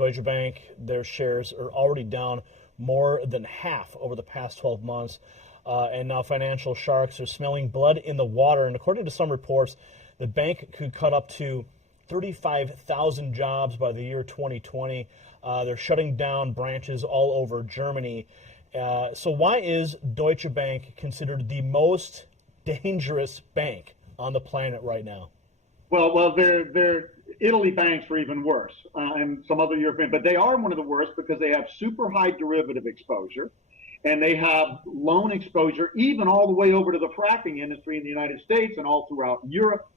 Deutsche Bank, their shares are already down more than half over the past 12 months. And now financial sharks are smelling blood in the water. And according to some reports, the bank could cut up to 35,000 jobs by the year 2020. They're shutting down branches all over Germany. So why is Deutsche Bank considered the most dangerous bank on the planet right now? Well, they're Italy banks are even worse, and some other European, but they are one of the worst because they have super high derivative exposure, and they have loan exposure even all the way over to the fracking industry in the United States and all throughout Europe.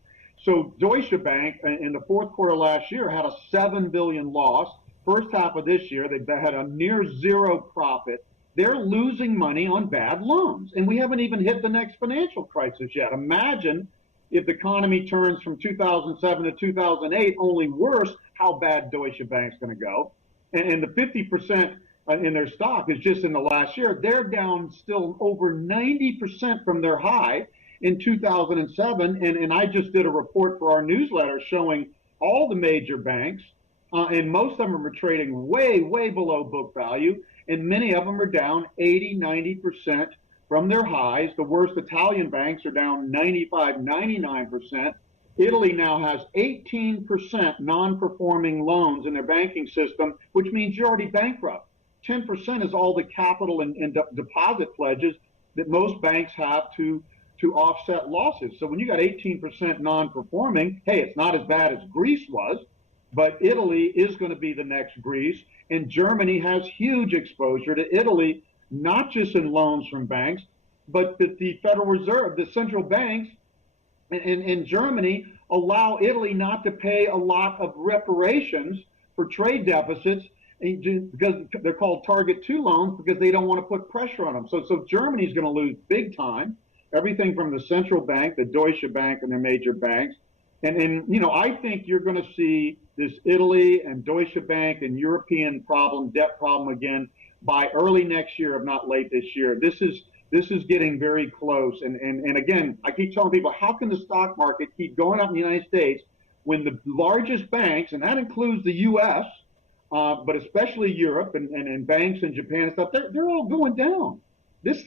So Deutsche Bank in the fourth quarter last year had a $7 billion loss. First half of this year, they had a near zero profit. They're losing money on bad loans, and we haven't even hit the next financial crisis yet. Imagine if the economy turns from 2007 to 2008, only worse, how bad Deutsche Bank's going to go. And the 50% in their stock is just in the last year. They're down still over 90% from their high in 2007. And I just did a report for our newsletter showing all the major banks, and most of them are trading way, way below book value. And many of them are down 80, 90% from their highs. The worst Italian banks are down 95, 99%. Italy now has 18% non-performing loans in their banking system, which means you're already bankrupt. 10% is all the capital and deposit pledges that most banks have to offset losses. So when you got 18% non-performing, hey, it's not as bad as Greece was, but Italy is going to be the next Greece. And Germany has huge exposure to Italy, not just in loans from banks, but that the Federal Reserve, the central banks in Germany allow Italy not to pay a lot of reparations for trade deficits because they're called Target 2 loans because they don't want to put pressure on them. So Germany's going to lose big time, everything from the central bank, the Deutsche Bank, and their major banks. And you know, I think you're going to see this Italy and Deutsche Bank and European problem, debt problem again by early next year, if not late this year. This is getting very close. And again, I keep telling people, how can the stock market keep going up in the United States when the largest banks, and that includes the U.S., but especially Europe and banks in Japan and stuff, they're all going down. There's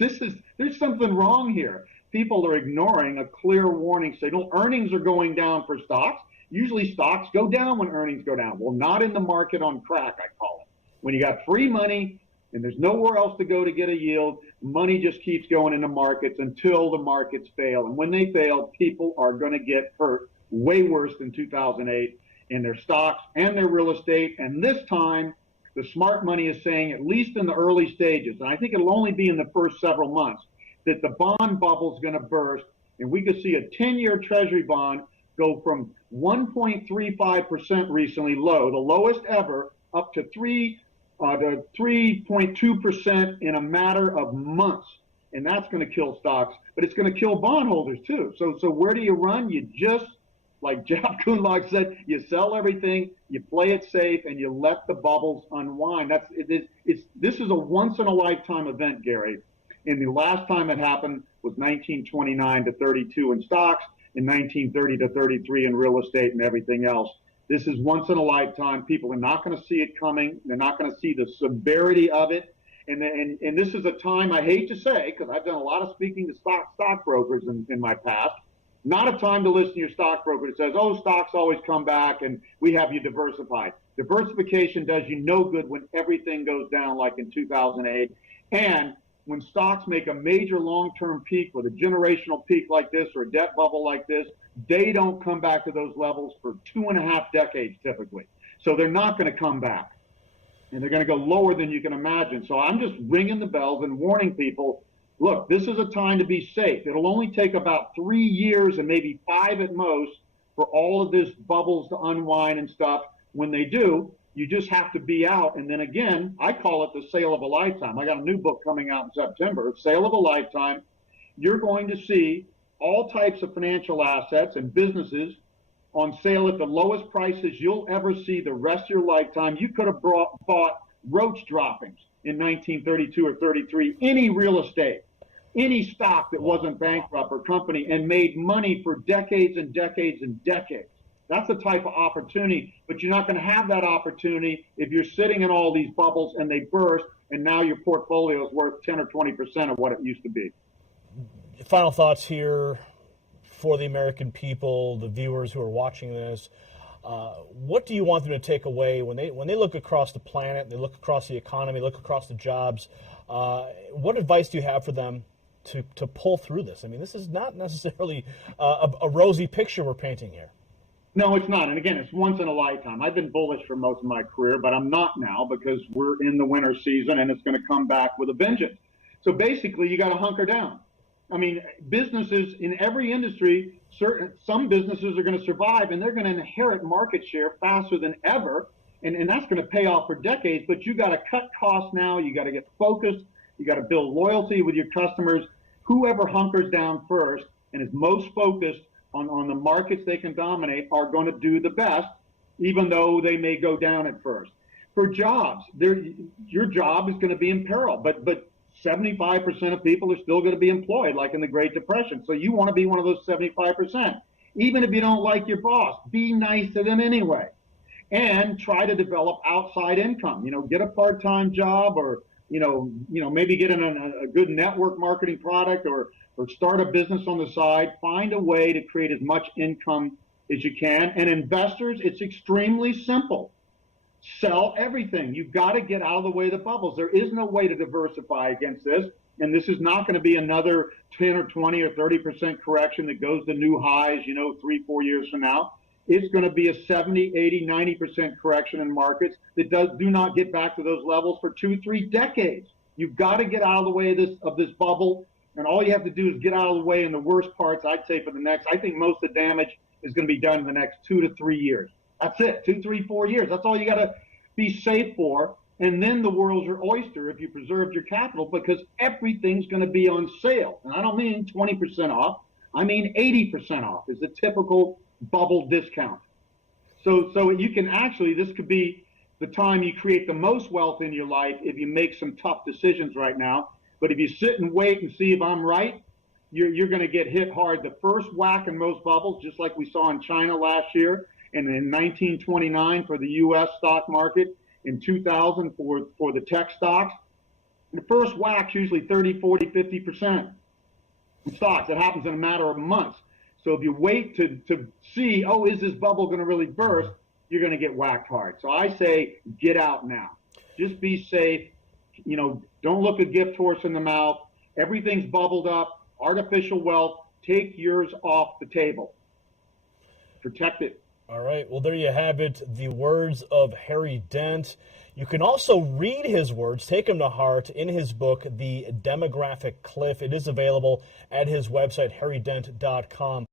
something wrong here. People are ignoring a clear warning signal. Earnings are going down for stocks. Usually stocks go down when earnings go down. Well, not in the market on crack, I call it. When you got free money and there's nowhere else to go to get a yield, money just keeps going into markets until the markets fail. And when they fail, people are going to get hurt way worse than 2008 in their stocks and their real estate. And this time, the smart money is saying, at least in the early stages, and I think it'll only be in the first several months, that the bond bubble is going to burst, and we could see a 10-year Treasury bond go from 1.35% recently low, the lowest ever, up to 3.2% in a matter of months. And that's going to kill stocks, but it's going to kill bondholders too. So where do you run? You just, like Jeff Kuhnlock said, you sell everything, you play it safe, and you let the bubbles unwind. This is a once-in-a-lifetime event, Gary. And the last time it happened was 1929 to 32 in stocks, and 1930 to 33 in real estate and everything else. This is once in a lifetime. People are not going to see it coming. They're not going to see the severity of it. And this is a time, I hate to say, because I've done a lot of speaking to stockbrokers in my past, not a time to listen to your stockbroker that says, oh, stocks always come back and we have you diversified. Diversification does you no good when everything goes down like in 2008. And when stocks make a major long-term peak with a generational peak like this or a debt bubble like this, they don't come back to those levels for 2.5 decades typically. So they're not going to come back. And they're going to go lower than you can imagine. So I'm just ringing the bells and warning people, look, this is a time to be safe. It'll only take about 3 years and maybe 5 at most for all of this bubbles to unwind and stuff. When they do, you just have to be out. And then again, I call it the sale of a lifetime. I got a new book coming out in September, Sale of a Lifetime. You're going to see all types of financial assets and businesses on sale at the lowest prices you'll ever see the rest of your lifetime. You could have bought roach droppings in 1932 or 33, any real estate, any stock that wasn't bankrupt or company, and made money for decades and decades and decades. That's the type of opportunity, but you're not going to have that opportunity if you're sitting in all these bubbles and they burst, and now your portfolio is worth 10 or 20% of what it used to be. Final thoughts here for the American people, the viewers who are watching this. What do you want them to take away when they look across the planet, they look across the economy, look across the jobs? What advice do you have for them to pull through this? I mean, this is not necessarily a rosy picture we're painting here. No, it's not. And again, it's once in a lifetime. I've been bullish for most of my career, but I'm not now because we're in the winter season and it's going to come back with a vengeance. So basically, you got to hunker down. I mean, businesses in every industry, some businesses are going to survive and they're going to inherit market share faster than ever. And that's going to pay off for decades. But you got to cut costs now. You got to get focused. You got to build loyalty with your customers. Whoever hunkers down first and is most focused on the markets they can dominate are going to do the best, even though they may go down at first. For jobs, your job is going to be in peril, but 75% of people are still going to be employed, like in the Great Depression. So you want to be one of those 75%. Even if you don't like your boss, be nice to them anyway. And try to develop outside income. Get a part-time job, or maybe get in a good network marketing product, or start a business on the side. Find a way to create as much income as you can. And investors, it's extremely simple. Sell everything. You've got to get out of the way of the bubbles. There is no way to diversify against this. And this is not going to be another 10 or 20 or 30% correction that goes to new highs, 3-4 years from now. It's going to be a 70, 80, 90% correction in markets that do not get back to those levels for 2-3 decades. You've got to get out of the way of this bubble. And all you have to do is get out of the way in the worst parts, I'd say, for the next. I think most of the damage is going to be done in the next 2 to 3 years. That's it, 2, 3, 4 years. That's all you got to be safe for. And then the world's your oyster if you preserved your capital, because everything's going to be on sale. And I don't mean 20% off. I mean 80% off is the typical bubble discount. So you can actually, this could be the time you create the most wealth in your life if you make some tough decisions right now. But if you sit and wait and see if I'm right, you're going to get hit hard. The first whack in most bubbles, just like we saw in China last year, and in 1929 for the U.S. stock market, in 2000 for the tech stocks, the first whack's usually 30, 40, 50% in stocks. It happens in a matter of months. So if you wait to see, is this bubble going to really burst, you're going to get whacked hard. So I say get out now. Just be safe. Don't look a gift horse in the mouth. Everything's bubbled up. Artificial wealth. Take yours off the table. Protect it. All right. Well, there you have it. The words of Harry Dent. You can also read his words, take them to heart, in his book, The Demographic Cliff. It is available at his website, harrydent.com.